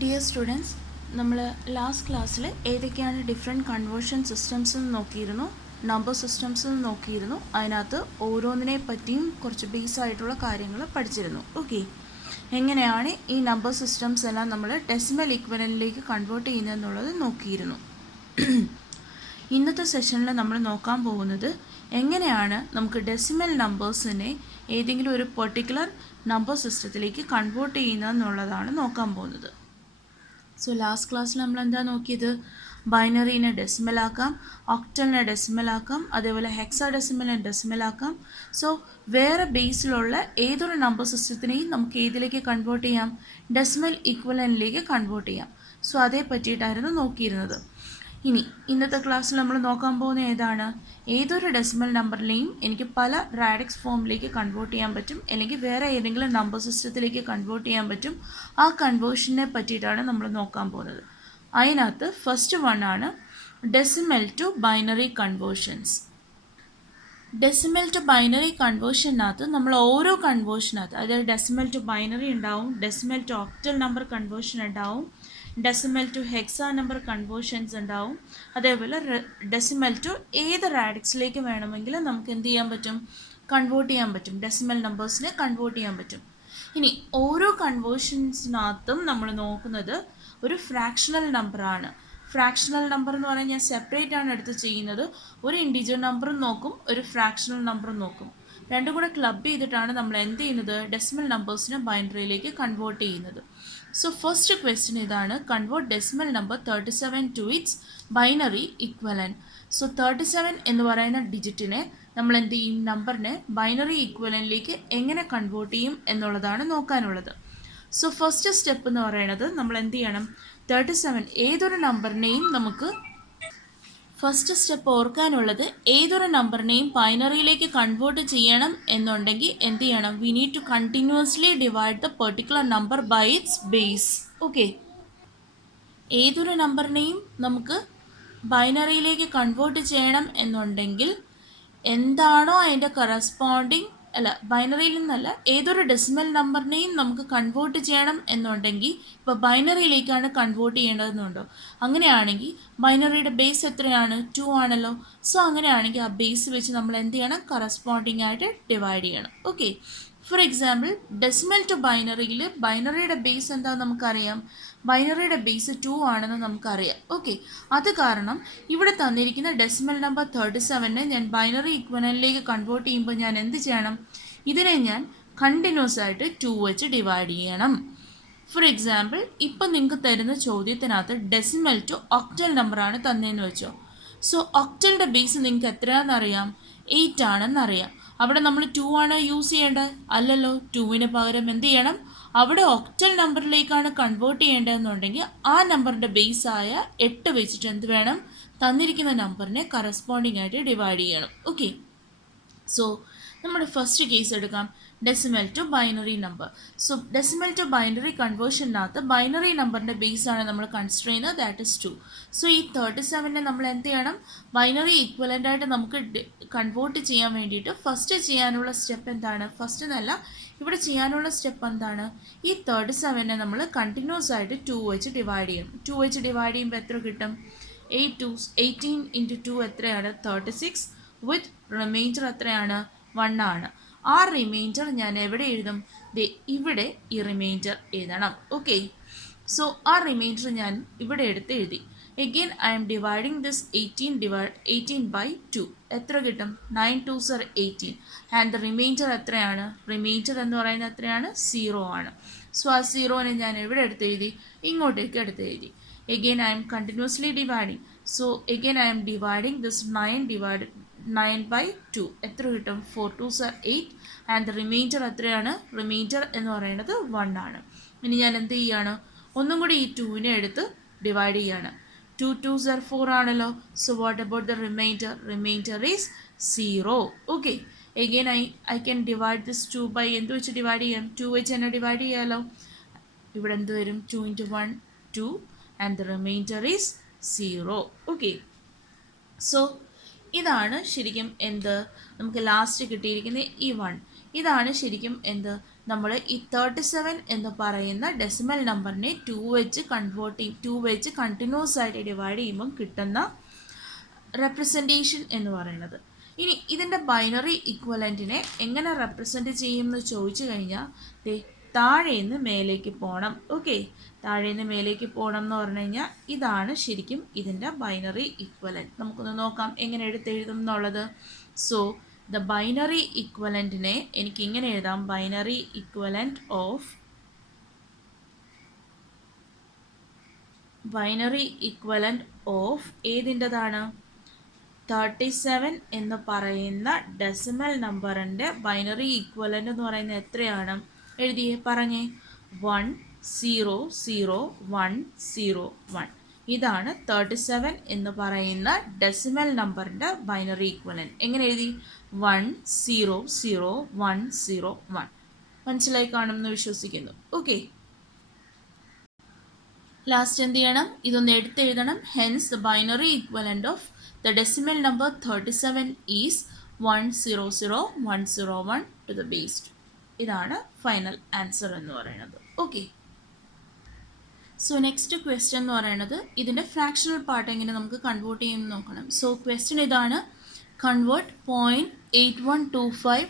Dear students, നമ്മൾ last ക്ലാസ്സിൽ ഏതൊക്കെയാണ് ഡിഫറെൻറ്റ് കൺവേർഷൻ സിസ്റ്റംസ് എന്ന് നോക്കിയിരുന്നു, നമ്പർ സിസ്റ്റംസ് എന്ന് നോക്കിയിരുന്നു. അതിനകത്ത് ഓരോന്നിനെ പറ്റിയും കുറച്ച് ബേസ് ആയിട്ടുള്ള കാര്യങ്ങൾ പഠിച്ചിരുന്നു. ഓക്കെ, എങ്ങനെയാണ് ഈ നമ്പർ സിസ്റ്റംസ് എല്ലാം നമ്മൾ ഡെസിമൽ ഇക്വലൻറ്റിലേക്ക് കൺവേർട്ട് ചെയ്യുന്നതെന്നുള്ളത് നോക്കിയിരുന്നു. ഇന്നത്തെ സെഷനിൽ നമ്മൾ നോക്കാൻ പോകുന്നത് എങ്ങനെയാണ് നമുക്ക് ഡെസിമൽ നമ്പേഴ്സിനെ ഏതെങ്കിലും ഒരു പെർട്ടിക്കുലർ നമ്പർ സിസ്റ്റത്തിലേക്ക് കൺവേർട്ട് ചെയ്യുന്നതെന്നുള്ളതാണ് നോക്കാൻ പോകുന്നത്. സോ ലാസ്റ്റ് ക്ലാസ്സിൽ നമ്മൾ എന്താ നോക്കിയത്? ബൈനറീനെ ഡെസിമലാക്കാം, ഒക്ടലിനെ ഡെസിമലാക്കാം, അതേപോലെ ഹെക്സാഡെസിമലിനെ ഡെസിമലാക്കാം. സോ വേറെ ബേസിലുള്ള ഏതൊരു നമ്പർ സിസ്റ്റത്തിനെയും നമുക്ക് ഏതിലേക്ക് കൺവേർട്ട് ചെയ്യാം? ഡെസിമൽ ഇക്വലൻറ്റിലേക്ക് കൺവേർട്ട് ചെയ്യാം. സോ അതേ പറ്റിയിട്ടായിരുന്നു നോക്കിയിരുന്നത്. ഇനി ഇന്നത്തെ ക്ലാസ്സിൽ നമ്മൾ നോക്കാൻ പോകുന്ന ഏതാണ്? ഏതൊരു ഡെസിമൽ നമ്പറിനെയും എനിക്ക് പല റാഡിക്സ് ഫോമിലേക്ക് കൺവേർട്ട് ചെയ്യാൻ പറ്റും, അല്ലെങ്കിൽ വേറെ ഏതെങ്കിലും നമ്പർ സിസ്റ്റത്തിലേക്ക് കൺവേർട്ട് ചെയ്യാൻ പറ്റും. ആ കൺവേർഷനെ പറ്റിയിട്ടാണ് നമ്മൾ നോക്കാൻ പോകുന്നത്. അതിനകത്ത് ഫസ്റ്റ് വൺ ആണ് decimal to binary conversions. Decimal to binary കൺവേർഷനകത്ത് നമ്മൾ ഓരോ കൺവേർഷനകത്ത്, അതായത് ഡെസിമൽ ടു ബൈനറി ഉണ്ടാവും, decimal to octal number conversion ഉണ്ടാവും, decimal to hexa number conversions ഉണ്ടാവും, അതേപോലെ ഡെസിമൽ ടു ഏത് റാഡിക്സിലേക്ക് വേണമെങ്കിലും നമുക്ക് എന്ത് ചെയ്യാൻ പറ്റും? കൺവേർട്ട് ചെയ്യാൻ പറ്റും. ഡെസിമൽ നമ്പേഴ്സിനെ കൺവേർട്ട് ചെയ്യാൻ പറ്റും. ഇനി ഓരോ കൺവേർഷൻസിനകത്തും നമ്മൾ നോക്കുന്നത് ഒരു ഫ്രാക്ഷണൽ നമ്പറാണ്. ഫ്രാക്ഷണൽ നമ്പർ എന്ന് പറഞ്ഞാൽ ഞാൻ സെപ്പറേറ്റ് ആണ് എടുത്ത് ചെയ്യുന്നത്. ഒരു ഇൻഡിജർ നമ്പറും നോക്കും, ഒരു ഫ്രാക്ഷണൽ നമ്പറും നോക്കും. രണ്ടും കൂടെ ക്ലബ് ചെയ്തിട്ടാണ് നമ്മൾ എന്ത് ചെയ്യുന്നത്? ഡെസിമൽ നമ്പേഴ്സിനെ ബൈനറിയിലേക്ക് കൺവേർട്ട് ചെയ്യുന്നത്. സോ ഫസ്റ്റ് ക്വസ്റ്റ്യൻ ഇതാണ്: convert decimal number 37 to its binary equivalent. So 37 എന്ന് പറയുന്ന ഡിജിറ്റിനെ നമ്മൾ എന്ത് ചെയ്യും? നമ്പറിനെ ബൈനറി ഇക്വലൻറ്റിലേക്ക് എങ്ങനെ കൺവേർട്ട് ചെയ്യും എന്നുള്ളതാണ് നോക്കാനുള്ളത്. സോ ഫസ്റ്റ് സ്റ്റെപ്പ് എന്ന് പറയുന്നത് നമ്മൾ എന്ത് ചെയ്യണം? 37 ഏതൊരു നമ്പറിനെയും നമുക്ക് ഫസ്റ്റ് സ്റ്റെപ്പ് ഓർക്കാനുള്ളത്, ഏതൊരു നമ്പറിനെയും ബൈനറിയിലേക്ക് കൺവേർട്ട് ചെയ്യണം എന്നുണ്ടെങ്കിൽ എന്ത് ചെയ്യണം? We need to continuously divide the particular number by its base. Okay, ഏതൊരു നമ്പറിനെയും നമുക്ക് ബൈനറിയിലേക്ക് കൺവേർട്ട് ചെയ്യണം എന്നുണ്ടെങ്കിൽ എന്താണോ അതിൻ്റെ കറസ്പോണ്ടിങ്, ബൈനറിയിൽ നിന്നല്ല, ഏതൊരു ഡെസിമൽ നമ്പറിനെയും നമുക്ക് കൺവേർട്ട് ചെയ്യണം എന്നുണ്ടെങ്കിൽ, ഇപ്പോൾ ബൈനറിയിലേക്കാണ് കൺവേർട്ട് ചെയ്യേണ്ടതെന്നുണ്ടോ? അങ്ങനെയാണെങ്കിൽ ബൈനറിയുടെ ബേസ് എത്രയാണ്? 2 ആണല്ലോ. സോ അങ്ങനെയാണെങ്കിൽ ആ ബേസ് വെച്ച് നമ്മൾ എന്ത് ചെയ്യണം? കറസ്പോണ്ടിങ് ആയിട്ട് ഡിവൈഡ് ചെയ്യണം. Okay, for example decimal to ബൈനറിയിൽ ബൈനറിയുടെ ബേസ് എന്താണെന്ന് നമുക്കറിയാം. ബൈനറിയുടെ ബേസ് 2 ആണെന്ന് നമുക്കറിയാം. ഓക്കെ, അത് കാരണം ഇവിടെ തന്നിരിക്കുന്ന ഡെസിമൽ നമ്പർ 37നെ ഞാൻ ബൈനറി ഇക്വലൻറ്റിലേക്ക് കൺവേർട്ട് ചെയ്യുമ്പോൾ ഞാൻ എന്ത് ചെയ്യണം? ഇതിനെ ഞാൻ കണ്ടിന്യൂസ് ആയിട്ട് 2 വെച്ച് ഡിവൈഡ് ചെയ്യണം. ഫോർ എക്സാമ്പിൾ ഇപ്പം നിങ്ങൾക്ക് തരുന്ന ചോദ്യത്തിനകത്ത് ഡെസിമൽ ടു ഒക്ടൽ നമ്പറാണ് തന്നതെന്ന് വെച്ചോ. സോ ഒക്ടലിൻ്റെ ബേസ് നിങ്ങൾക്ക് എത്രയാണെന്നറിയാം? 8 ആണെന്നറിയാം. അവിടെ നമ്മൾ 2 ആണ് യൂസ് ചെയ്യേണ്ടത്? അല്ലല്ലോ. 2വിന് പകരം എന്ത് ചെയ്യണം? അവിടെ ഒക്ടൽ നമ്പറിലേക്കാണ് കൺവേർട്ട് ചെയ്യേണ്ടതെന്നുണ്ടെങ്കിൽ ആ നമ്പറിൻ്റെ ബേസായ 8 വെച്ചിട്ട് എന്ത് വേണം? തന്നിരിക്കുന്ന നമ്പറിനെ കറസ്പോണ്ടിങ് ആയിട്ട് ഡിവൈഡ് ചെയ്യണം. ഓക്കെ, സോ നമ്മുടെ ഫസ്റ്റ് കേസ് എടുക്കാം, decimal to binary number. So decimal to binary കൺവേർഷനകത്ത് ബൈനറി നമ്പറിൻ്റെ ബേസാണ് നമ്മൾ കൺസിഡർ ചെയ്യുന്നത്, ദാറ്റ് ഇസ് 2. സോ ഈ 37നെ നമ്മൾ എന്ത് ചെയ്യണം? ബൈനറി ഈക്വലൻ്റ് ആയിട്ട് നമുക്ക് കൺവേർട്ട് ചെയ്യാൻ വേണ്ടിയിട്ട് ഫസ്റ്റ് ചെയ്യാനുള്ള സ്റ്റെപ്പ് എന്താണ്? ഫസ്റ്റ് എന്നല്ല, ഇവിടെ ചെയ്യാനുള്ള സ്റ്റെപ്പ് എന്താണ്? ഈ 37നെ നമ്മൾ കണ്ടിന്യൂസ് ആയിട്ട് 2 വെച്ച് ഡിവൈഡ് ചെയ്യണം. 2 വെച്ച് ഡിവൈഡ് ചെയ്യുമ്പോൾ എത്ര കിട്ടും? 18 ഇൻറ്റു 2 എത്രയാണ്? 36. വിത്ത് റിമൈൻഡർ എത്രയാണ്? 1 ആണ്. ആ റിമൈൻഡർ ഞാൻ എവിടെ എഴുതും? ഇവിടെ ഈ റിമൈൻഡർ എഴുതണം. ഓക്കെ, സോ ആ റിമൈൻഡർ ഞാൻ ഇവിടെ എടുത്ത് എഴുതി. Again I am dividing this 18 by 2. എത്ര കിട്ടും? 9 2s are 18. And the remainder എത്രയാണ്? റിമൈൻഡർ എന്ന് പറയുന്നത് എത്രയാണ്? 0 ആണ്. സോ ആ 0നെ ഞാൻ എവിടെ എടുത്ത് എഴുതി? ഇങ്ങോട്ടേക്ക് എടുത്ത് എഴുതി. Again I M continuously dividing. So again I am dividing this 9 by 2. എത്ര കിട്ടും? 4 2s are 8. And the remainder എത്രയാണ്? റിമൈൻഡർ എന്ന് പറയുന്നത് 1 ആണ്. ഇനി ഞാൻ എന്ത് ചെയ്യാണ്? ഒന്നും കൂടി ഈ 2വിനെ എടുത്ത് ഡിവൈഡ് ചെയ്യാണ്. 2 2s are 4 ആണല്ലോ. So what about the remainder? Remainder is 0. Okay, again I can divide this 2 by എന്ത് വെച്ച് ഡിവൈഡ് ചെയ്യാം? 2 വെച്ച് തന്നെ ഡിവൈഡ് ചെയ്യാമല്ലോ. ഇവിടെ എന്ത് വരും? 2 into 1 2 and the reminder is 0. Okay, so ഇതാണ് ശരിക്കും എന്ത് നമുക്ക് ലാസ്റ്റ് കിട്ടിയിരിക്കുന്ന ഈ 1. ഇതാണ് ശരിക്കും എന്ത് നമ്മൾ ഈ 37 എന്ന് പറയുന്ന ഡെസിമൽ നമ്പറിനെ 2 വെച്ച് കണ്ടിന്യൂസ് ആയിട്ട് ഡിവൈഡ് ചെയ്യുമ്പം കിട്ടുന്ന റെപ്രസെൻറ്റേഷൻ എന്ന് പറയുന്നത്. ഇനി ഇതിൻ്റെ ബൈനറി ഇക്വലൻറ്റിനെ എങ്ങനെ റെപ്രസെൻറ്റ് ചെയ്യുമെന്ന് ചോദിച്ചു കഴിഞ്ഞാൽ താഴേന്ന് മേലേക്ക് പോകണം. ഓക്കെ, താഴേന്ന് മേലേക്ക് പോകണം എന്ന് പറഞ്ഞു കഴിഞ്ഞാൽ ഇതാണ് ശരിക്കും ഇതിൻ്റെ ബൈനറി ഇക്വലൻറ്റ്. നമുക്കൊന്ന് നോക്കാം എങ്ങനെ എടുത്തെഴുതും എന്നുള്ളത്. സോ ദ ബൈനറി ഇക്വലൻറ്റിനെ എനിക്ക് ഇങ്ങനെ എഴുതാം. Binary equivalent of ഏതിൻ്റെതാണ്? 37 എന്ന് പറയുന്ന ഡെസിമൽ നമ്പറിൻ്റെ ബൈനറി ഇക്വലൻ്റ് എന്ന് പറയുന്നത് എത്രയാണ്? എഴുതിയേ, പറഞ്ഞേ. 1 0 0 1 0 1. ഇതാണ് 37 എന്ന് പറയുന്ന ഡെസിമൽ നമ്പറിൻ്റെ ബൈനറി ഇക്വലൻ്റ്. എങ്ങനെ എഴുതി? 1 0 0 1 0 1. മനസ്സിലായി കാണുമെന്ന് വിശ്വസിക്കുന്നു. ഓക്കെ, ലാസ്റ്റ് എന്ത് ചെയ്യണം? ഇതൊന്ന് എടുത്തെഴുതണം. Hence the binary equivalent of the decimal number 37 is 1 0 0 1 0 1 to the base 2. ഇതാണ് ഫൈനൽ ആൻസർ എന്ന് പറയുന്നത്. ഓക്കെ, സോ നെക്സ്റ്റ് ക്വസ്റ്റ്യൻ എന്ന് പറയുന്നത് ഇതിൻ്റെ ഫ്രാക്ഷണൽ പാർട്ട് എങ്ങനെ നമുക്ക് കൺവേർട്ട് ചെയ്യുമെന്ന് നോക്കണം. സോ ക്വസ്റ്റ്യൻ ഇതാണ്: convert 0.8125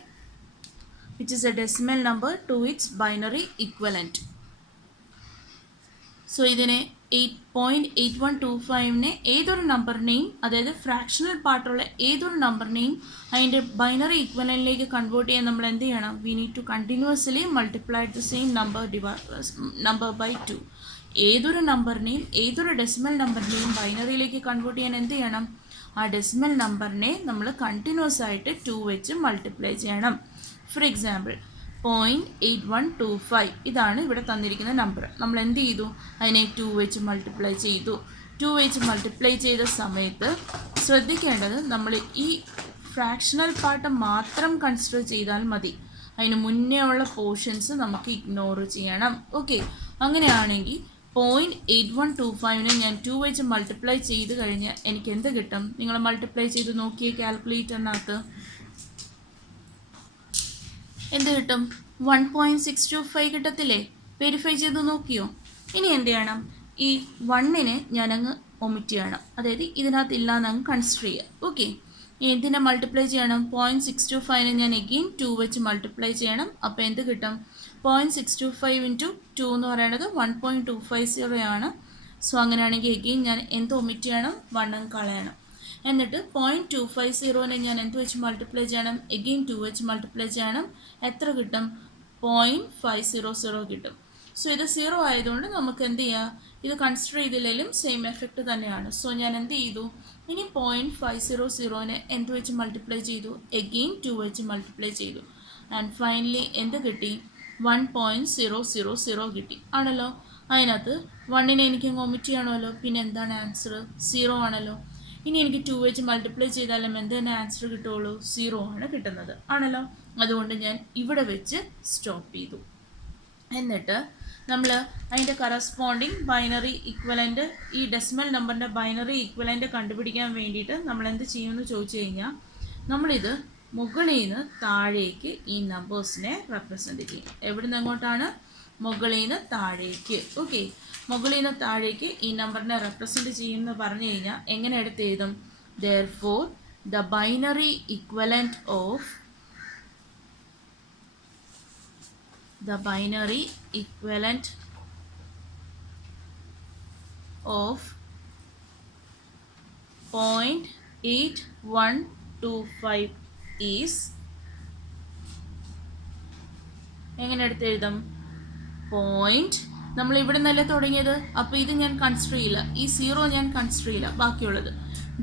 which is A decimal number two its binary equivalent. So ഇതിനെ 0.8125നെ ഏതൊരു നമ്പറിനെയും, അതായത് ഫ്രാക്ഷണൽ പാർട്ടുള്ള ഏതൊരു നമ്പറിനെയും അതിൻ്റെ ബൈനറി ഇക്വലൻറ്റിലേക്ക് കൺവേർട്ട് ചെയ്യാൻ നമ്മൾ എന്ത് ചെയ്യണം? We need to continuously multiply the same number by 2. ഏതൊരു നമ്പറിനെയും ഏതൊരു ഡെസിമൽ നമ്പറിനെയും ബൈനറിയിലേക്ക് കൺവേർട്ട് ചെയ്യാൻ എന്ത് ചെയ്യണം? ആ ഡെസിമൽ നമ്പറിനെ നമ്മൾ കണ്ടിന്യൂസ് ആയിട്ട് 2 വെച്ച് മൾട്ടിപ്ലൈ ചെയ്യണം. ഫോർ എക്സാമ്പിൾ 0.8125 ഇതാണ് ഇവിടെ തന്നിരിക്കുന്ന നമ്പർ. നമ്മൾ എന്ത് ചെയ്തു? അതിനെ 2 വെച്ച് മൾട്ടിപ്ലൈ ചെയ്തു. 2 വെച്ച് മൾട്ടിപ്ലൈ ചെയ്ത സമയത്ത് ശ്രദ്ധിക്കേണ്ടത്, നമ്മൾ ഈ ഫ്രാക്ഷണൽ പാർട്ട് മാത്രം കൺസിഡർ ചെയ്താൽ മതി. അതിന് മുന്നേ ഉള്ള പോർഷൻസ് നമുക്ക് ഇഗ്നോർ ചെയ്യണം. ഓക്കെ, അങ്ങനെയാണെങ്കിൽ 0.8125നെ ഞാൻ 2 വെച്ച് മൾട്ടിപ്ലൈ ചെയ്ത് കഴിഞ്ഞാൽ എനിക്ക് എന്ത് കിട്ടും? നിങ്ങൾ മൾട്ടിപ്ലൈ ചെയ്ത് നോക്കിയേ കാൽക്കുലേറ്ററിനകത്ത്. എന്ത് കിട്ടും? 1.625 കിട്ടത്തില്ലേ? വെരിഫൈ ചെയ്ത് നോക്കിയോ? ഇനി എന്ത് ചെയ്യണം? ഈ 1നെ ഞാനങ്ങ് ഒമിറ്റ് ചെയ്യണം, അതായത് ഇതിനകത്ത് ഇല്ലാന്ന് അങ്ങ് കൺസിഡർ ചെയ്യുക. ഓക്കെ, ഇതിനെ മൾട്ടിപ്ലൈ ചെയ്യണം. 0.625നെ ഞാൻ എഗെയിൻ 2 വെച്ച് മൾട്ടിപ്ലൈ ചെയ്യണം. അപ്പോൾ എന്ത് കിട്ടും? 0.625 ഇൻറ്റു 2 എന്ന് പറയുന്നത് 1.250 ആണ്. സോ അങ്ങനെയാണെങ്കിൽ എഗെയിൻ ഞാൻ എന്ത് ഒമിറ്റ് ചെയ്യണം? 1 അങ്ങ് കളയണം. എന്നിട്ട് 0.250നെ ഞാൻ എന്ത് വെച്ച് മൾട്ടിപ്ലൈ ചെയ്യണം? എഗെയിൻ 2 വെച്ച് മൾട്ടിപ്ലൈ ചെയ്യണം. എത്ര കിട്ടും? 0.500 കിട്ടും. സോ ഇത് 0 ആയതുകൊണ്ട് നമുക്ക് എന്ത് ചെയ്യാം? ഇത് കൺസിഡർ ചെയ്തില്ലെങ്കിലും സെയിം എഫക്റ്റ് തന്നെയാണ്. സോ ഞാൻ എന്ത് ചെയ്തു? ഇനി 0.500നെ എന്ത് വെച്ച് മൾട്ടിപ്ലൈ ചെയ്തു? എഗെയിൻ 2 വെച്ച് മൾട്ടിപ്ലൈ ചെയ്തു. ആൻഡ് ഫൈനലി എന്ത് കിട്ടി? 1.000 കിട്ടി ആണല്ലോ. അതിനകത്ത് 1നെ എനിക്ക് ഒമിറ്റ് ചെയ്യണമല്ലോ. പിന്നെ എന്താണ് ആൻസർ? 0 ആണല്ലോ. ഇനി എനിക്ക് 2 വെച്ച് മൾട്ടിപ്ലൈ ചെയ്താലും എന്ത് തന്നെ ആൻസർ കിട്ടുള്ളൂ? 0 ആണ് കിട്ടുന്നത് ആണല്ലോ. അതുകൊണ്ട് ഞാൻ ഇവിടെ വെച്ച് സ്റ്റോപ്പ് ചെയ്തു. എന്നിട്ട് നമ്മൾ അതിൻ്റെ കറസ്പോണ്ടിങ് ബൈനറി ഇക്വലൻ്റ്, ഈ ഡെസിമൽ നമ്പറിൻ്റെ ബൈനറി ഇക്വലൻ്റ് കണ്ടുപിടിക്കാൻ വേണ്ടിയിട്ട് നമ്മൾ എന്ത് ചെയ്യുമെന്ന് ചോദിച്ചു കഴിഞ്ഞാൽ, നമ്മളിത് മുകളിൽ നിന്ന് താഴേക്ക് ഈ നമ്പേഴ്സിനെ റെപ്രസെൻറ്റ് ചെയ്യും. എവിടെ നിന്ന് എങ്ങോട്ടാണ്? മുകളിൽ നിന്ന് താഴേക്ക്. ഓക്കെ, മുകളിൽ നിന്ന് താഴേക്ക് ഈ നമ്പറിനെ റെപ്രസെൻറ്റ് ചെയ്യുമെന്ന് പറഞ്ഞു കഴിഞ്ഞാൽ എങ്ങനെ എടുത്ത് എഴുതും? Therefore the binary equivalent of the binary equivalent of 0.8125 is എങ്ങനെ എടുത്ത് എഴുതും? പോയിന്റ്, നമ്മൾ ഇവിടെ നിന്നല്ലേ തുടങ്ങിയത്, അപ്പോൾ ഇത് ഞാൻ കൺസിഡർ ചെയ്യില്ല, ഈ 0 ഞാൻ കൺസിഡർ ചെയ്യില്ല. ബാക്കിയുള്ളത്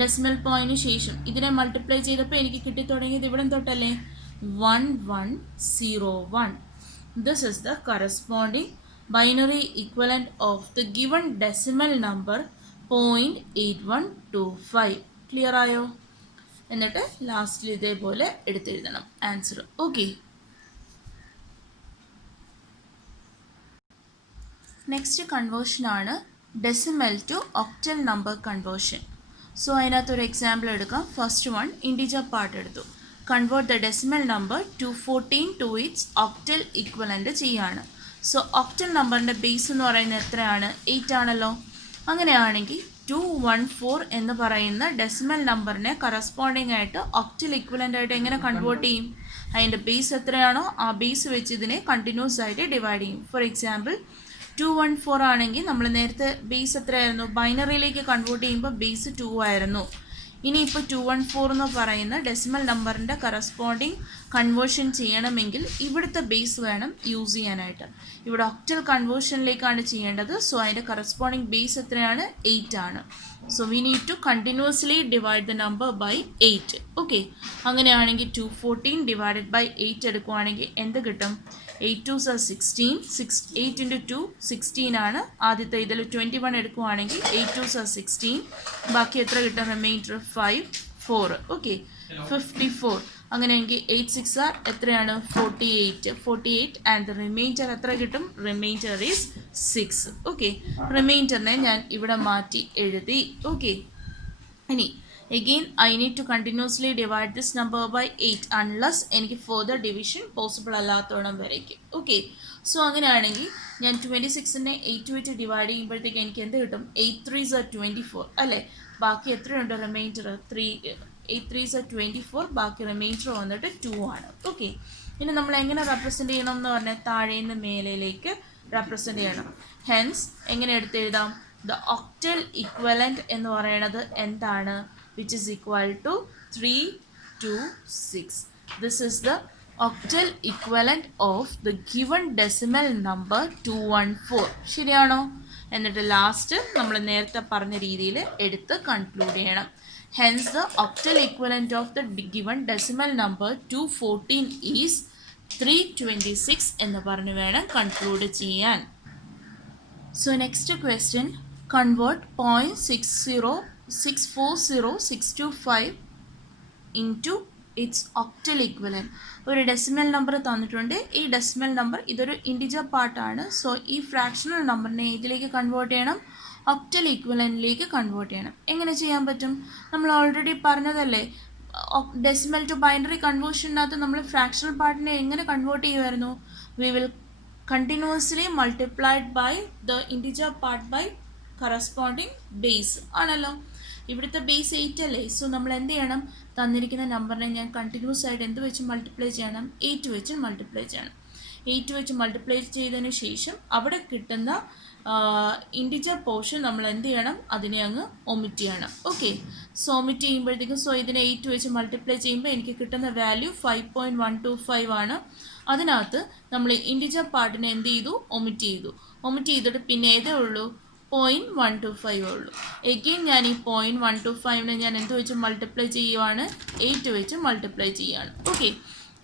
ഡെസിമൽ പോയിന്റിന് ശേഷം ഇതിനെ മൾട്ടിപ്ലൈ ചെയ്തപ്പോൾ എനിക്ക് കിട്ടി തുടങ്ങിയത് ഇവിടെ തൊട്ടല്ലേ? 1101. This is the corresponding binary equivalent of the given decimal number 0.8125. Clear ആയോ? എന്നിട്ട് ലാസ്റ്റിൽ ഇതേപോലെ എടുത്തെഴുതണം ആൻസർ. ഓക്കെ, നെക്സ്റ്റ് കൺവേർഷനാണ് decimal to octal number conversion. So അതിനകത്തൊരു എക്സാമ്പിൾ എടുക്കാം. ഫസ്റ്റ് വൺ ഇൻറ്റിജർ പാർട്ട് എടുത്തു. Convert the decimal number 214 to its octal equivalent ചെയ്യാണ്. സോ ഒക്ടൽ നമ്പറിൻ്റെ ബേസ് എന്ന് പറയുന്നത് എത്രയാണ്? 8 ആണല്ലോ. അങ്ങനെയാണെങ്കിൽ 214 എന്ന് പറയുന്ന ഡെസിമൽ നമ്പറിനെ കറസ്പോണ്ടിങ് ആയിട്ട് ഒക്ടൽ ഇക്വലൻ്റ് ആയിട്ട് എങ്ങനെ കൺവേർട്ട് ചെയ്യും? അതിൻ്റെ ബേസ് എത്രയാണോ ആ ബേസ് വെച്ച് ഇതിനെ കണ്ടിന്യൂസ് ആയിട്ട് ഡിവൈഡ് ചെയ്യും. ഫോർ എക്സാമ്പിൾ 214 ആണെങ്കിൽ നമ്മൾ നേരത്തെ ബേസ് എത്രയായിരുന്നു? ബൈനറിയിലേക്ക് കൺവേർട്ട് ചെയ്യുമ്പോൾ ബേസ് 2 ആയിരുന്നു. ഇനിയിപ്പോൾ 214 എന്ന് പറയുന്ന ഡെസിമൽ നമ്പറിൻ്റെ കറസ്പോണ്ടിങ് കൺവേർഷൻ ചെയ്യണമെങ്കിൽ ഇവിടുത്തെ ബേസ് വേണം യൂസ് ചെയ്യാനായിട്ട്. ഇവിടെ ഒക്ടൽ കൺവേർഷനിലേക്കാണ് ചെയ്യേണ്ടത്. സോ അതിൻ്റെ കറസ്പോണ്ടിങ് ബേസ് എത്രയാണ്? 8 ആണ്. So we need to continuously divide the number by 8. Okay, അങ്ങനെയാണെങ്കിൽ 214 ഡിവൈഡഡ് ബൈ 8 എടുക്കുവാണെങ്കിൽ എന്ത് കിട്ടും? 8 2s are 16. 8 into 2 16 ആണ്. ആദ്യത്തെ ഇതിൽ 21 എടുക്കുവാണെങ്കിൽ 8 2s are 16. ബാക്കി എത്ര കിട്ടും? റിമൈൻഡർ 5 4. ഓക്കെ, 54. അങ്ങനെയെങ്കിൽ 8 6 are എത്രയാണ്? 48 ആൻഡ് ദ റിമൈൻഡർ എത്ര കിട്ടും? Reminder is 6. ഓക്കെ, റിമൈൻഡറിനെ ഞാൻ ഇവിടെ മാറ്റി എഴുതി. ഓക്കെ, ഇനി again I need to continuously divide this number by 8 unless എനിക്ക് further division possible അല്ലാത്തോളം വരയ്ക്കും. ഓക്കെ, സോ അങ്ങനെയാണെങ്കിൽ ഞാൻ 26നെ 8 വെച്ച് ഡിവൈഡ് ചെയ്യുമ്പോഴത്തേക്ക് എനിക്ക് എന്ത് കിട്ടും? 8 3s are 24 അല്ലേ? ബാക്കി എത്രയുണ്ട്? റിമൈൻഡർ 3. 8 3s are 24. ബാക്കി റിമൈൻഡർ വന്നിട്ട് 2 ആണ്. ഓക്കെ, ഇനി നമ്മൾ എങ്ങനെ റെപ്രസെൻറ്റ് ചെയ്യണം എന്ന് പറഞ്ഞാൽ താഴേന്ന് മേലേക്ക് റെപ്രസെൻറ്റ് ചെയ്യണം. ഹെൻസ് എങ്ങനെ എടുത്തെഴുതാം? ദ ഒക്ടൽ ഇക്വലൻ്റ് എന്ന് പറയുന്നത് എന്താണ്? Which is equal to 3 2 6. This is the octal equivalent of the given decimal number 214. ശരിയാണോ? എന്നിട്ട് ലാസ്റ്റ് നമ്മൾ നേരത്തെ പറഞ്ഞ രീതിയിൽ എടുത്ത് കൺക്ലൂഡ് ചെയ്യണം. Hence the octal equivalent of the given decimal number 214 is 326 എന്ന് പറഞ്ഞ് വേണം കൺക്ലൂഡ് ചെയ്യാൻ. So next question, convert 0.640625 into its octal equivalent. ഒരു ഡെസിമൽ നമ്പർ തന്നിട്ടുണ്ട്. ഈ ഡെസിമൽ നമ്പർ ഇതൊരു ഇൻറ്റിജർ പാർട്ടാണ്. സോ ഈ ഫ്രാക്ഷണൽ നമ്പറിനെ ഇതിലേക്ക് കൺവേർട്ട് ചെയ്യണം? ഒക്ടൽ ഇക്വലൻറ്റിലേക്ക് കൺവേർട്ട് ചെയ്യണം. എങ്ങനെ ചെയ്യാൻ പറ്റും? നമ്മൾ ഓൾറെഡി പറഞ്ഞതല്ലേ, ഡെസിമൽ ടു ബൈനറി കൺവേർഷനകത്ത് നമ്മൾ ഫ്രാക്ഷണൽ പാർട്ടിനെ എങ്ങനെ കൺവേർട്ട് ചെയ്യുമായിരുന്നു? We will continuously multiplied by the integer part by corresponding base ആണല്ലോ. ഇവിടുത്തെ ബേസ് 8 അല്ലേ? സോ നമ്മൾ എന്ത് ചെയ്യണം? തന്നിരിക്കുന്ന നമ്പറിനെ ഞാൻ കണ്ടിന്യൂസ് ആയിട്ട് എന്ത് വെച്ച് മൾട്ടിപ്ലൈ ചെയ്യണം? 8 വെച്ച് മൾട്ടിപ്ലൈ ചെയ്യണം. 8 വെച്ച് മൾട്ടിപ്ലൈ ചെയ്തതിന് ശേഷം അവിടെ കിട്ടുന്ന ഇൻറ്റിജർ പോർഷൻ നമ്മൾ എന്ത് ചെയ്യണം? അതിനെ അങ്ങ് ഒമിറ്റ് ചെയ്യണം. ഓക്കെ, സോ ഒമിറ്റ് ചെയ്യുമ്പോഴത്തേക്കും ഇതിനെ 8 വെച്ച് മൾട്ടിപ്ലൈ ചെയ്യുമ്പോൾ എനിക്ക് കിട്ടുന്ന വാല്യൂ 5.125 ആണ്. അതിനകത്ത് നമ്മൾ ഇൻറ്റിജർ പാർട്ടിനെ എന്ത് ചെയ്തു? ഒമിറ്റ് ചെയ്തു. ഒമിറ്റ് ചെയ്തിട്ട് പിന്നെ ഏതേ ഉള്ളൂ? 0.125 ഉള്ളൂ. എഗെയിൻ ഞാൻ ഈ 0.125നെ ഞാൻ എന്ത് വെച്ച് മൾട്ടിപ്ലൈ ചെയ്യുവാണ്? 8 വെച്ച് മൾട്ടിപ്ലൈ ചെയ്യുകയാണ്. ഓക്കെ,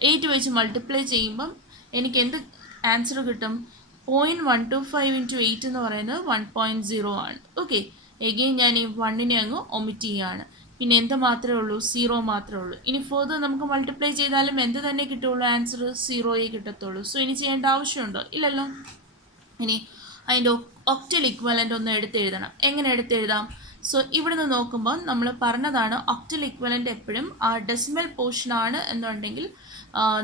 8 വെച്ച് മൾട്ടിപ്ലൈ ചെയ്യുമ്പം എനിക്ക് എന്ത് ആൻസർ കിട്ടും? 0.125 into 8 എന്ന് പറയുന്നത് 1.0 ആണ്. ഓക്കെ, എഗെയിൻ ഞാൻ ഈ 1നെ അങ്ങ് ഒമിറ്റ് ചെയ്യുകയാണ്. പിന്നെ എന്ത് മാത്രമേ ഉള്ളൂ? 0 മാത്രമേ ഉള്ളൂ. ഇനി ഫർദർ നമുക്ക് മൾട്ടിപ്ലൈ ചെയ്താലും എന്ത് തന്നെ കിട്ടുള്ളൂ? ആൻസർ 0 കിട്ടത്തുള്ളൂ. സോ ഇനി ചെയ്യേണ്ട ആവശ്യമുണ്ടോ? ഇല്ലല്ലോ. ഇനി അതിൻ്റെ ഒക്ടൽ ഇക്വലൻ്റ് ഒന്ന് എടുത്തെഴുതണം. എങ്ങനെ എടുത്തെഴുതാം? സോ ഇവിടെ നിന്ന് നോക്കുമ്പോൾ നമ്മൾ പറഞ്ഞതാണ് ഒക്ടൽ ഇക്വലൻ്റ് എപ്പോഴും ആ ഡെസിമൽ പോർഷനാണ് എന്നുണ്ടെങ്കിൽ,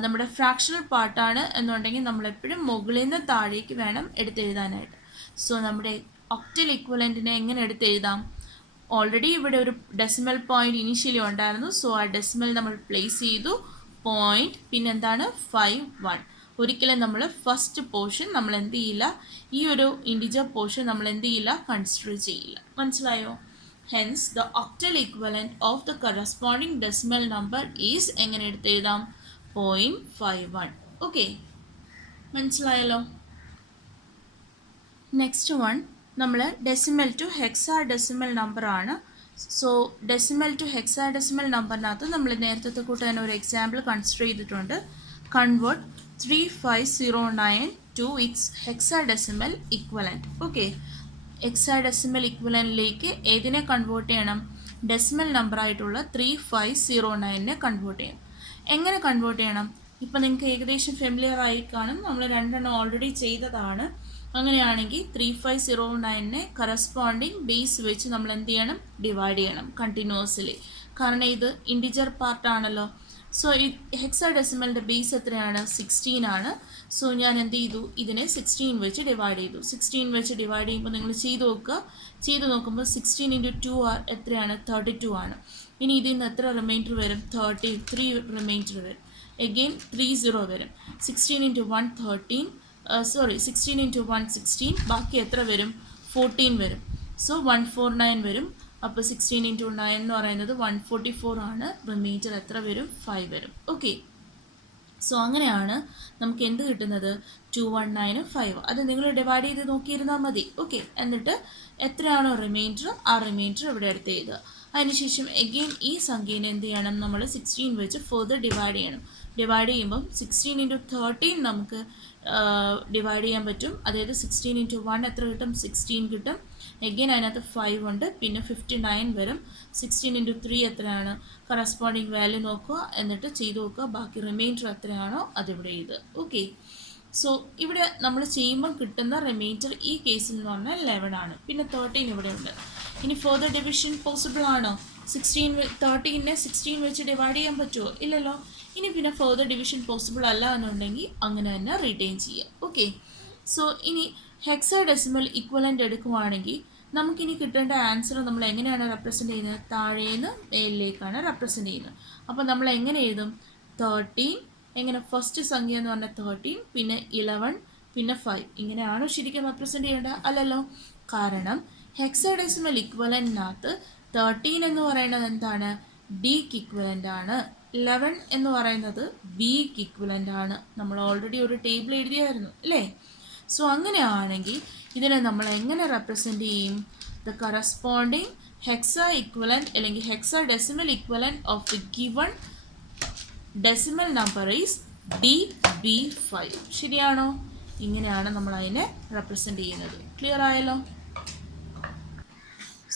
നമ്മുടെ ഫ്രാക്ഷണൽ പാർട്ടാണ് എന്നുണ്ടെങ്കിൽ നമ്മളെപ്പോഴും മുകളിൽ നിന്ന് താഴേക്ക് വേണം എടുത്തെഴുതാനായിട്ട്. സോ നമ്മുടെ ഒക്ടൽ ഇക്വലൻറ്റിനെ എങ്ങനെ എടുത്തെഴുതാം? ഓൾറെഡി ഇവിടെ ഒരു ഡെസിമൽ പോയിന്റ് ഇനീഷ്യലി ഉണ്ടായിരുന്നു. സോ ആ ഡെസിമൽ നമ്മൾ പ്ലേസ് ചെയ്തു. പോയിന്റ് പിന്നെന്താണ്? 51. ഒരിക്കലും നമ്മൾ ഫസ്റ്റ് പോർഷൻ നമ്മൾ എന്ത് ചെയ്യില്ല? ഈ ഒരു ഇൻറ്റിജർ പോർഷൻ നമ്മൾ എന്ത് ചെയ്യില്ല? കൺസിഡർ ചെയ്യില്ല. മനസ്സിലായോ? Hence the octal equivalent of the corresponding decimal number is എങ്ങനെ എടുത്തെഴുതാം? 0.51. ഓക്കെ, മനസ്സിലായല്ലോ. നെക്സ്റ്റ് വൺ, നമ്മൾ ഡെസിമൽ ടു ഹെക്സാ ഡെസിമൽ നമ്പറാണ്. So decimal to hexadecimal നമ്പറിനകത്ത് നമ്മൾ നേരത്തെ കൂട്ട് തന്നെ ഒരു എക്സാമ്പിൾ കൺസിഡർ ചെയ്തിട്ടുണ്ട്. Convert 3509 to its hexadecimal equivalent. Okay, hexadecimal ഇക്വലൻറ്റിലേക്ക് ഏതിനെ കൺവേർട്ട് ചെയ്യണം? ഡെസിമൽ നമ്പറായിട്ടുള്ള 3509നെ കൺവേർട്ട് ചെയ്യണം. എങ്ങനെ കൺവേർട്ട് ചെയ്യണം? ഇപ്പം നിങ്ങൾക്ക് ഏകദേശം ഫെമിലിയർ ആയി കാണും. നമ്മൾ രണ്ടെണ്ണം ഓൾറെഡി ചെയ്തതാണ്. അങ്ങനെയാണെങ്കിൽ 3509നെ കറസ്പോണ്ടിങ് ബേസ് വെച്ച് നമ്മൾ എന്ത് ചെയ്യണം? ഡിവൈഡ് ചെയ്യണം കണ്ടിന്യൂസ്ലി. കാരണം ഇത് ഇൻറ്റിജർ പാർട്ടാണല്ലോ. സോ ഹെക്സാഡെസിമലിൻ്റെ ബേസ് എത്രയാണ് 16 ആണ്. സോ ഞാൻ എന്ത് ചെയ്തു, ഇതിനെ 16 വെച്ച് ഡിവൈഡ് ചെയ്തു. 16 വെച്ച് ഡിവൈഡ് ചെയ്യുമ്പോൾ നിങ്ങൾ ചെയ്ത് നോക്കുക. ചെയ്ത് നോക്കുമ്പോൾ 16 × 2 എത്രയാണ്, 32 ആണ്. ഇനി ഇതിൽ നിന്ന് എത്ര റിമൈൻഡർ വരും, 33 റിമൈൻഡർ വരും. എഗെയിൻ 30 വരും. 16 × 1 13, 16 × 1 16, ബാക്കി എത്ര വരും, 14 വരും. സോ 149 വരും. അപ്പോൾ 16 × 9 എന്ന് പറയുന്നത് 144 ആണ്. റിമൈൻഡർ എത്ര വരും, 5 വരും. ഓക്കെ, സോ അങ്ങനെയാണ് നമുക്ക് എന്ത് കിട്ടുന്നത്, 219 5. അത് നിങ്ങൾ ഡിവൈഡ് ചെയ്ത് നോക്കിയിരുന്നാൽ മതി. ഓക്കെ, എന്നിട്ട് എത്രയാണോ റിമൈൻഡർ ആ റിമൈൻഡർ ഇവിടെ എടുത്ത് എഴുതുക. അതിനുശേഷം എഗെയിൻ ഈ സംഖ്യേനെ എന്ത് ചെയ്യണം, നമ്മൾ 16 വെച്ച് ഫർദർ ഡിവൈഡ് ചെയ്യണം. ഡിവൈഡ് ചെയ്യുമ്പം 16 × 13 നമുക്ക് ഡിവൈഡ് ചെയ്യാൻ പറ്റും. അതായത് 16 × 1 എത്ര കിട്ടും, 16 കിട്ടും. എഗെയിൻ അതിനകത്ത് 5 ഉണ്ട്, പിന്നെ 59 വരും. 16 × 3 എത്രയാണ്, കറസ്പോണ്ടിങ് വാല്യൂ നോക്കുക, എന്നിട്ട് ചെയ്ത് നോക്കുക. ബാക്കി റിമൈൻഡർ എത്രയാണോ അതിവിടെ എഴുതുക. ഓക്കെ, സോ ഇവിടെ നമ്മൾ ചെയ്യുമ്പോൾ കിട്ടുന്ന റിമൈൻഡർ ഈ കേസിൽ എന്ന് പറഞ്ഞാൽ 11 ആണ്. പിന്നെ 13 ഇവിടെ ഉണ്ട്. ഇനി ഫർദർ ഡിവിഷൻ പോസിബിൾ ആണോ, 13നെ 16 വെച്ച് ഡിവൈഡ് ചെയ്യാൻ പറ്റുമോ, ഇല്ലല്ലോ. ഇനി പിന്നെ ഫർദർ ഡിവിഷൻ പോസിബിൾ അല്ല എന്നുണ്ടെങ്കിൽ അങ്ങനെ തന്നെ റിട്ടേൺ ചെയ്യുക. ഓക്കെ, സോ ഇനി ഹെക്സാഡെസിമൽ ഇക്വലൻ്റ് എടുക്കുവാണെങ്കിൽ നമുക്കിനി കിട്ടേണ്ട ആൻസർ നമ്മൾ എങ്ങനെയാണ് റെപ്രസെൻ്റ് ചെയ്യുന്നത്, താഴേന്ന് മേലിലേക്കാണ് റെപ്രസെൻ്റ് ചെയ്യുന്നത്. അപ്പോൾ നമ്മൾ എങ്ങനെ എഴുതും, 13, എങ്ങനെ ഫസ്റ്റ് സംഖ്യ എന്ന് പറഞ്ഞാൽ 13, പിന്നെ 11, പിന്നെ 5, ഇങ്ങനെയാണോ ശരിക്കും റെപ്രസെൻ്റ് ചെയ്യേണ്ടത്, അല്ലല്ലോ. കാരണം ഹെക്സാഡെസിമൽ ഇക്വലൻറ്റിനകത്ത് 13 എന്ന് പറയുന്നത് എന്താണ്, ഡിക്ക് ഇക്വലൻ്റ് ആണ്. 11 എന്ന് പറയുന്നത് ബിക്ക് ഇക്വലൻ്റ് ആണ്. നമ്മൾ ഓൾറെഡി ഒരു ടേബിൾ എഴുതിയായിരുന്നു അല്ലേ. സോ അങ്ങനെയാണെങ്കിൽ ഇതിനെ നമ്മൾ എങ്ങനെ റെപ്രസെൻ്റ് ചെയ്യും, ദ കറസ്പോണ്ടിങ് ഹെക്സാ ഇക്വലൻ്റ് അല്ലെങ്കിൽ hexadecimal equivalent of the given decimal number is DB5. ശരിയാണോ, ഇങ്ങനെയാണ് നമ്മൾ അതിനെ റെപ്രസെൻ്റ് ചെയ്യുന്നത്. ക്ലിയർ ആയല്ലോ.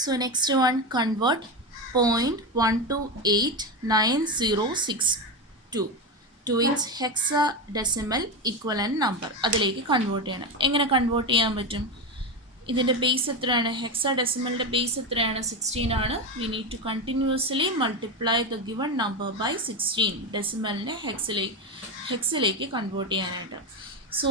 So next one, convert 0.1289062 to its hexadecimal equivalent number. അതിലേക്ക് കൺവേർട്ട് ചെയ്യണം. എങ്ങനെ കൺവേർട്ട് ചെയ്യാൻ പറ്റും, ഇതിൻ്റെ ബേസ് എത്രയാണ്, ഹെക്സാഡെസിമലിൻ്റെ ബേസ് എത്രയാണ്, 16 ആണ്. We need to continuously multiply the given number by 16, ഡെസിമലിനെ ഹെക്സിലേക്ക് കൺവേർട്ട് ചെയ്യാനായിട്ട്. സോ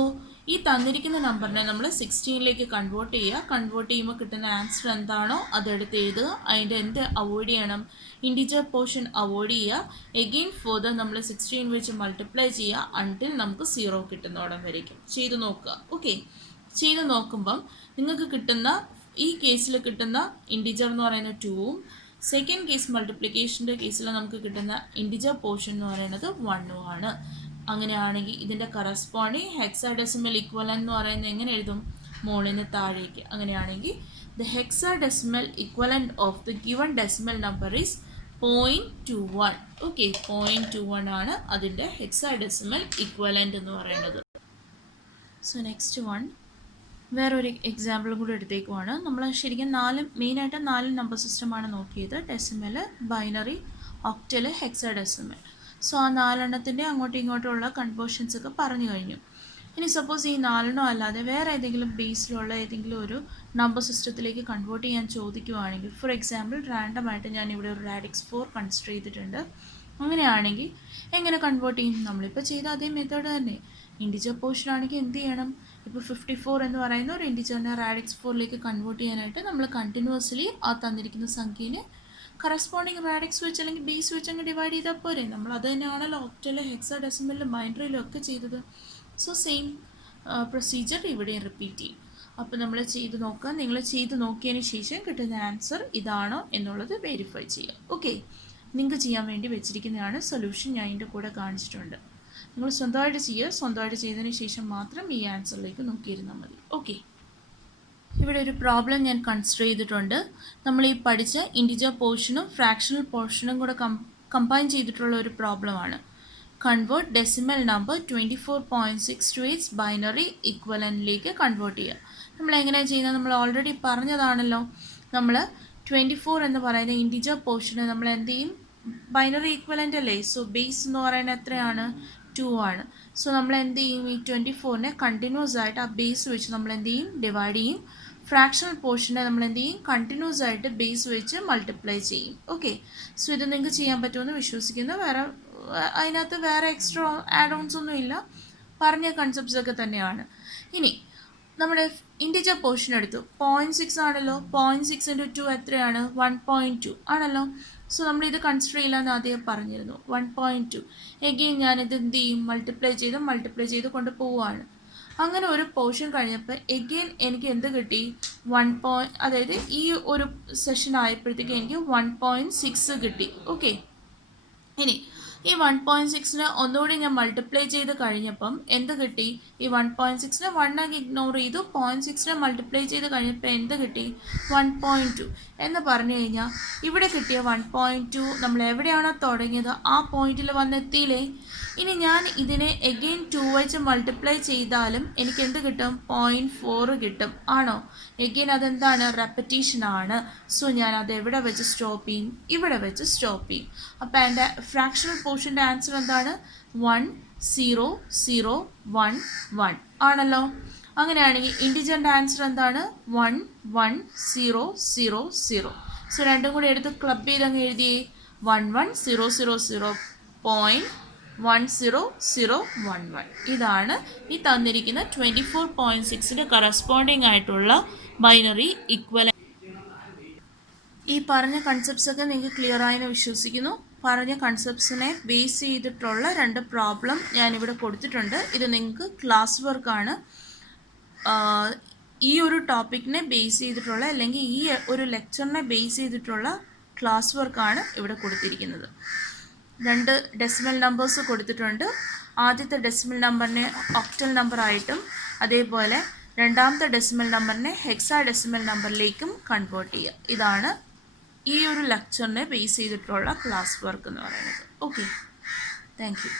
ഈ തന്നിരിക്കുന്ന നമ്പറിനെ നമ്മൾ 16ലേക്ക് കൺവേർട്ട് ചെയ്യുക. കൺവേർട്ട് ചെയ്യുമ്പോൾ കിട്ടുന്ന ആൻസർ എന്താണോ അതെടുത്ത് എഴുതുക. അതിൻ്റെ എന്ത് അവോയ്ഡ് ചെയ്യണം, ഇൻഡിജർ പോർഷൻ അവോയ്ഡ് ചെയ്യുക. എഗെയിൻ ഫർദർ നമ്മൾ 16 വെച്ച് മൾട്ടിപ്ലൈ ചെയ്യുക അൺടിൽ നമുക്ക് 0 കിട്ടുന്നോടം വരയ്ക്കും. ചെയ്ത് നോക്കുക. ഓക്കെ, ചെയ്ത് നോക്കുമ്പം നിങ്ങൾക്ക് കിട്ടുന്ന ഈ കേസിൽ കിട്ടുന്ന ഇൻഡിജർ എന്ന് പറയുന്നത് 2ഉം സെക്കൻഡ് കേസ് മൾട്ടിപ്ലിക്കേഷൻ്റെ കേസിൽ നമുക്ക് കിട്ടുന്ന ഇൻഡിജർ പോർഷൻ എന്ന് പറയുന്നത് 1ഉം ആണ്. അങ്ങനെയാണെങ്കിൽ ഇതിൻ്റെ കറസ്പോണ്ടിങ് ഹെക്സാഡെസിമൽ ഇക്വലൻ്റ് എന്ന് പറയുന്നത് എങ്ങനെ എഴുതും, മുകളിൽ നിന്ന് താഴേക്ക്. അങ്ങനെയാണെങ്കിൽ the hexadecimal equivalent of the given decimal number is 0.21. Okay, 0.21 ആണ് അതിൻ്റെ ഹെക്സാഡെസിമൽ ഇക്വലൻ്റ് എന്ന് പറയുന്നത്. സോ നെക്സ്റ്റ് വൺ, വേറൊരു എക്സാമ്പിളും കൂടി എടുത്തേക്കുവാണ്. നമ്മൾ ശരിക്കും മെയിനായിട്ട് 4 നമ്പർ സിസ്റ്റമാണ് നോക്കിയത്, decimal, binary, octal, hexadecimal. So ആ 4 അങ്ങോട്ടും ഇങ്ങോട്ടുമുള്ള കൺവേർഷൻസ് ഒക്കെ പറഞ്ഞു കഴിഞ്ഞു. ഇനി സപ്പോസ് ഈ 4 അല്ലാതെ വേറെ ഏതെങ്കിലും ബേസിലുള്ള ഏതെങ്കിലും ഒരു നമ്പർ സിസ്റ്റത്തിലേക്ക് കൺവേർട്ട് ചെയ്യാൻ ചോദിക്കുവാണെങ്കിൽ, ഫോർ എക്സാമ്പിൾ റാൻഡമായിട്ട് ഞാൻ ഇവിടെ ഒരു റാഡിക്സ് 4 കൺസിഡർ ചെയ്തിട്ടുണ്ട്. അങ്ങനെയാണെങ്കിൽ എങ്ങനെ കൺവേർട്ട് ചെയ്യും, നമ്മളിപ്പോൾ ചെയ്ത അതേ മെത്തേഡ് തന്നെ. ഇൻഡിജർ പോർഷൻ ആണെങ്കിൽ എന്ത് ചെയ്യണം, ഇപ്പോൾ 54 എന്ന് പറയുന്ന ഒരു ഇൻഡിജറിനെ റാഡിക്സ് 4ലേക്ക് കൺവേർട്ട് ചെയ്യാനായിട്ട് നമ്മൾ കണ്ടിന്യൂസ്ലി ആ തന്നിരിക്കുന്ന സംഖ്യനെ കറസ്പോണ്ടിങ് റാഡിക്സ് വെച്ച് അല്ലെങ്കിൽ ബേസ് വെച്ച് അങ്ങ് ഡിവൈഡ് ചെയ്താൽ പോരെ. നമ്മൾ അത് തന്നെയാണല്ലോ ഒക്ടൽ, ഹെക്സാഡെസിമലിലും ബൈനറിയിലും ഒക്കെ ചെയ്തത്. സോ സെയിം പ്രൊസീജിയർ ഇവിടെയും റിപ്പീറ്റ് ചെയ്യും. അപ്പോൾ നമ്മൾ ചെയ്ത് നോക്കുക. നിങ്ങൾ ചെയ്ത് നോക്കിയതിന് ശേഷം കിട്ടുന്ന ആൻസർ ഇതാണോ എന്നുള്ളത് വെരിഫൈ ചെയ്യുക. ഓക്കെ, നിങ്ങൾക്ക് ചെയ്യാൻ വേണ്ടി വെച്ചിരിക്കുന്നതാണ് സൊല്യൂഷൻ. ഞാൻ ഇതിൻ്റെ കൂടെ കാണിച്ചിട്ടുണ്ട്. നിങ്ങൾ സ്വന്തമായിട്ട് ചെയ്യുക. സ്വന്തമായിട്ട് ചെയ്തതിന് ശേഷം മാത്രം ഈ ആൻസറിലേക്ക് നോക്കിയിരുന്നാൽ മതി. ഓക്കെ, ഇവിടെ ഒരു പ്രോബ്ലം ഞാൻ കൺസിഡർ ചെയ്തിട്ടുണ്ട്. നമ്മൾ ഈ പഠിച്ച ഇൻഡിജർ പോർഷനും ഫ്രാക്ഷണൽ പോർഷനും കൂടെ കമ്പൈൻ ചെയ്തിട്ടുള്ള ഒരു പ്രോബ്ലമാണ്. കൺവേർട്ട് ഡെസിമൽ നമ്പർ 24.628 ബൈനറി ഇക്വലൻറ്റിലേക്ക് കൺവേർട്ട് ചെയ്യുക. നമ്മൾ എങ്ങനെയാണ് ചെയ്യുന്നത്, നമ്മൾ ഓൾറെഡി പറഞ്ഞതാണല്ലോ. നമ്മൾ 24 എന്ന് പറയുന്ന ഇൻഡിജർ പോർഷന് നമ്മൾ എന്ത് ചെയ്യും, ബൈനറി ഈക്വലൻ്റ് അല്ലേ. സോ ബേസ് എന്ന് പറയുന്നത് എത്രയാണ്, 2 ആണ്. സോ നമ്മൾ എന്ത് ചെയ്യും, ഈ 24നെ കണ്ടിന്യൂസ് ആയിട്ട് ആ ബേസ് വെച്ച് നമ്മൾ എന്ത് ചെയ്യും, ഡിവൈഡ് ചെയ്യും. ഫ്രാക്ഷണൽ പോർഷനെ നമ്മൾ എന്ത് ചെയ്യും, കണ്ടിന്യൂസ് ആയിട്ട് ബേസ് വെച്ച് മൾട്ടിപ്ലൈ ചെയ്യും. ഓക്കെ, സോ ഇത് നിങ്ങൾക്ക് ചെയ്യാൻ പറ്റുമെന്ന് വിശ്വസിക്കുന്നു. അതിനകത്ത് വേറെ എക്സ്ട്രാ ആഡ് ഓൺസ് ഒന്നും ഇല്ല, പറഞ്ഞ കൺസെപ്റ്റ്സ് ഒക്കെ തന്നെയാണ്. ഇനി നമ്മുടെ ഇൻറ്റിജർ പോർഷൻ എടുത്തു, 0.6 ആണല്ലോ. 0.6 × 2 എത്രയാണ്? 1.2 ആണല്ലോ. സോ നമ്മളിത് കൺസിഡർ ചെയ്യില്ലെന്ന് ആദ്യം പറഞ്ഞിരുന്നു. 1.2 എഗെയിൻ ഞാനിത് എന്ത് ചെയ്യും, മൾട്ടിപ്ലൈ ചെയ്ത് കൊണ്ട് പോവുകയാണ്. അങ്ങനെ ഒരു പോർഷൻ കഴിഞ്ഞപ്പോൾ എഗെയിൻ എനിക്ക് എന്ത് കിട്ടി, അതായത് ഈ ഒരു സെഷൻ ആയപ്പോഴത്തേക്ക് എനിക്ക് 1.6 കിട്ടി. ഓക്കെ, ഇനി ഈ 1.6നെ ഒന്നുകൂടി ഞാൻ മൾട്ടിപ്ലൈ ചെയ്ത് കഴിഞ്ഞപ്പം എന്ത് കിട്ടി, ഈ 1.6നെ 1 ആക്കി ഇഗ്നോർ ചെയ്തു. 0.6നെ മൾട്ടിപ്ലൈ ചെയ്ത് കഴിഞ്ഞപ്പോൾ എന്ത് കിട്ടി, 1.2 എന്ന് പറഞ്ഞു കഴിഞ്ഞാൽ ഇവിടെ കിട്ടിയ 1.2 നമ്മൾ എവിടെയാണോ തുടങ്ങിയത് ആ പോയിന്റിൽ വന്നെത്തിയില്ലേ. ഇനി ഞാൻ ഇതിനെ എഗെയിൻ 2 വെച്ച് മൾട്ടിപ്ലൈ ചെയ്താലും എനിക്ക് എന്ത് കിട്ടും, 0.4 കിട്ടും. ആണോ? എഗെയിൻ അതെന്താണ്, റെപ്പറ്റീഷൻ ആണ്. സോ ഞാൻ അത് എവിടെ വെച്ച് സ്റ്റോപ്പ് ചെയ്യും, ഇവിടെ വെച്ച് സ്റ്റോപ്പ് ചെയ്യും. അപ്പോൾ എൻ്റെ ഫ്രാക്ഷണൽ പോർഷൻ്റെ ആൻസർ എന്താണ്, 1 0 0 1 1 ആണല്ലോ. അങ്ങനെയാണെങ്കിൽ ഇൻറ്റിജറിൻ്റെ ആൻസർ എന്താണ്, 1 1 0 0 0. സോ രണ്ടും കൂടി എടുത്ത് ക്ലബ് ചെയ്ത് അങ്ങ് എഴുതിയേ, 1 1 0 0 0 .1001. ഇതാണ് ഈ തന്നിരിക്കുന്ന 24.6ന്റെ കറസ്പോണ്ടിങ് ആയിട്ടുള്ള ബൈനറി ഇക്വലന്റ്. ഈ പറഞ്ഞ കൺസെപ്റ്റ്സ് ഒക്കെ നിങ്ങൾക്ക് ക്ലിയർ ആയെന്ന് വിശ്വസിക്കുന്നു. പറഞ്ഞ കൺസെപ്റ്റ്സിനെ ബേസ് ചെയ്തിട്ടുള്ള 2 പ്രോബ്ലം ഞാനിവിടെ കൊടുത്തിട്ടുണ്ട്. ഇത് നിങ്ങൾക്ക് ക്ലാസ് വർക്കാണ്. ഈ ഒരു ടോപ്പിക്കിനെ ബേസ് ചെയ്തിട്ടുള്ള, അല്ലെങ്കിൽ ഈ ഒരു ലെക്ചറിനെ ബേസ് ചെയ്തിട്ടുള്ള ക്ലാസ് വർക്കാണ് ഇവിടെ കൊടുത്തിരിക്കുന്നത്. 2 ഡെസിമൽ നമ്പേഴ്സ് കൊടുത്തിട്ടുണ്ട്. ആദ്യത്തെ ഡെസിമൽ നമ്പറിനെ ഒക്ടൽ നമ്പർ ആയിട്ടും അതേപോലെ രണ്ടാമത്തെ ഡെസിമൽ നമ്പറിനെ ഹെക്സാ ഡെസിമൽ നമ്പറിലേക്കും കൺവേർട്ട് ചെയ്യുക. ഇതാണ് ഈ ഒരു ലെക്ചറിനെ ബേസ് ചെയ്തിട്ടുള്ള ക്ലാസ് വർക്ക് എന്ന് പറയുന്നത്. Okay, thank you.